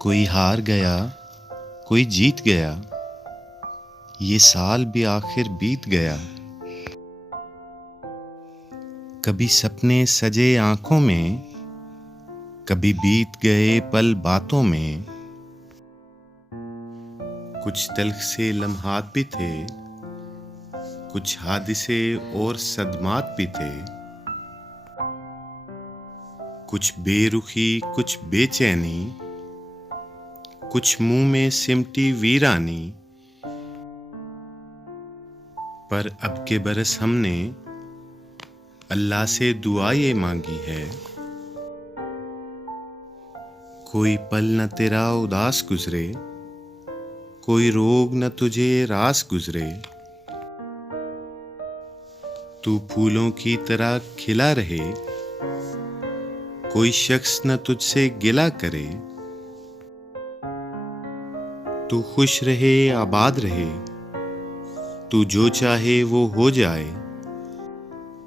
कोई हार गया, कोई जीत गया, ये साल भी आखिर बीत गया। कभी सपने सजे आंखों में, कभी बीत गए पल बातों में। कुछ तल्ख से लम्हात भी थे, कुछ हादिसे और सदमात भी थे। कुछ बेरुखी, कुछ बेचैनी, कुछ मुंह में सिमटी वीरानी। पर अब के बरस हमने अल्लाह से दुआ ये मांगी है, कोई पल न तेरा उदास गुजरे, कोई रोग न तुझे रास गुजरे। तू फूलों की तरह खिला रहे, कोई शख्स न तुझसे गिला करे। तू खुश रहे, आबाद रहे, तू जो चाहे वो हो जाए,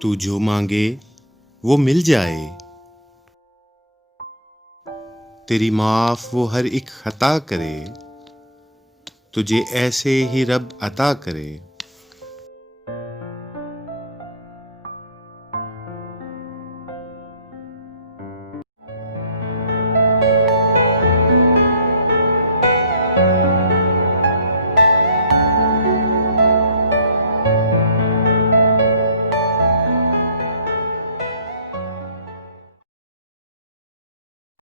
तू जो मांगे वो मिल जाए। तेरी माफ वो हर एक खता करे, तुझे ऐसे ही रब अता करे।